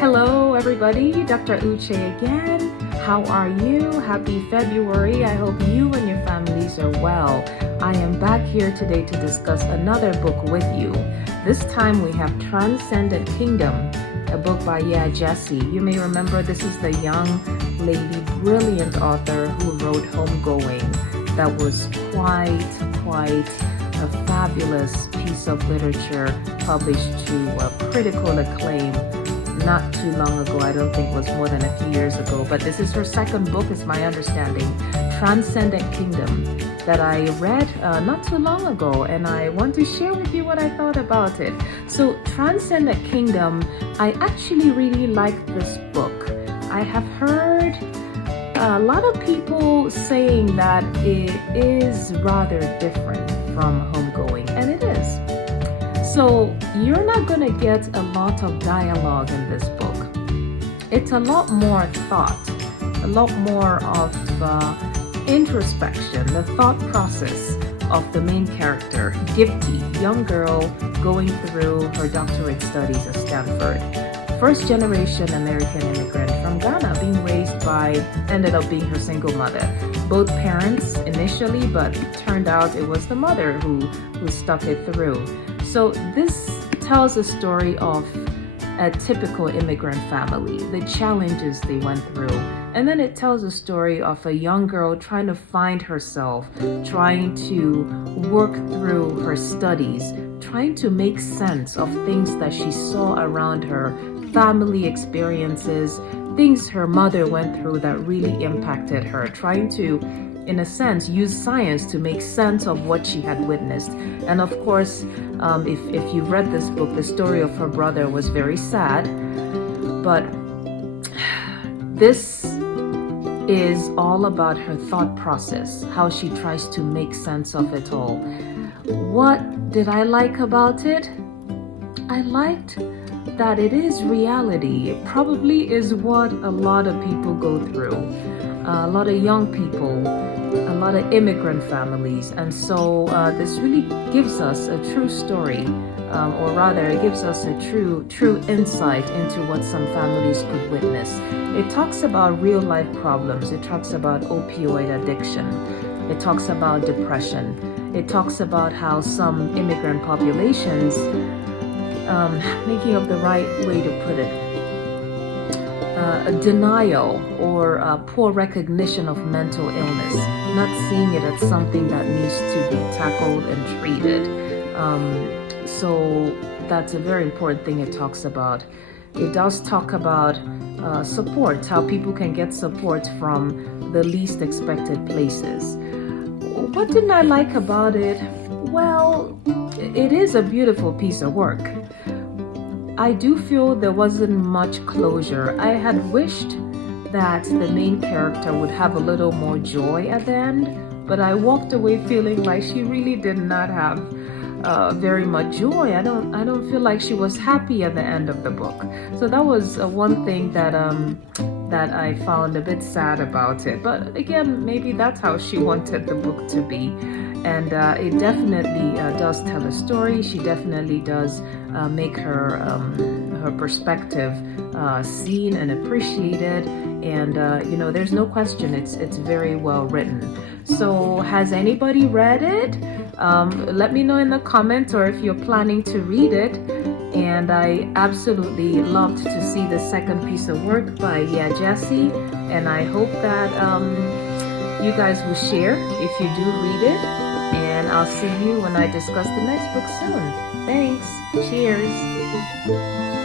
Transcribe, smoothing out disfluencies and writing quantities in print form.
Hello everybody, Dr. Uche again. How are you? Happy February. I hope you and your families are well. I am back here today to discuss another book with you. This time we have Transcendent Kingdom, a book by Yaa Gyasi. You may remember this is the young lady, brilliant author who wrote Homegoing. That was quite a fabulous piece of literature published to critical acclaim not too long ago. I don't think it was more than a few years ago, but this is her second book, is my understanding, Transcendent Kingdom, that I read not too long ago, and I want to share with you what I thought about it. So Transcendent Kingdom, I actually really like this book. I have heard a lot of people saying that it is rather different from Homegoing, and it is. So you're not going to get a lot of dialogue in this book. It's a lot more thought, a lot more of introspection, the thought process of the main character, Gifty, young girl going through her doctorate studies at Stanford. First generation American immigrant from Ghana, being raised by, ended up being her single mother. Both parents initially, but turned out it was the mother who stuck it through. So this tells a story of a typical immigrant family, the challenges they went through. And then it tells a story of a young girl trying to find herself, trying to work through her studies, trying to make sense of things that she saw around her, family experiences, things her mother went through that really impacted her, trying to, in a sense, use science to make sense of what she had witnessed. And of course, if you've read this book, the story of her brother was very sad, but this is all about her thought process, how she tries to make sense of it all. What did I like about it? I liked that it is reality. It probably is what a lot of people go through. A lot of young people, a lot of immigrant families, and so this really gives us a true story, or rather it gives us a true insight into what some families could witness. It talks about real life problems. It talks about opioid addiction. It talks about depression. It talks about how some immigrant populations, making up the right way to put it, a denial or poor recognition of mental illness, not seeing it as something that needs to be tackled and treated. So that's a very important thing it talks about. It does talk about support, how people can get support from the least expected places. What didn't I like about it? Well, it is a beautiful piece of work. I do feel there wasn't much closure. I had wished that the main character would have a little more joy at the end, but I walked away feeling like she really did not have very much joy. I don't feel like she was happy at the end of the book. So that was one thing that I found a bit sad about it. But again, maybe that's how she wanted the book to be. And it definitely does tell a story. She definitely does make her perspective seen and appreciated. And there's no question it's very well written. So has anybody read it? Let me know in the comments, or if you're planning to read it. And I absolutely loved to see the second piece of work by Yaa Gyasi, and I hope that you guys will share if you do read it. And I'll see you when I discuss the next book soon. Thanks. Cheers.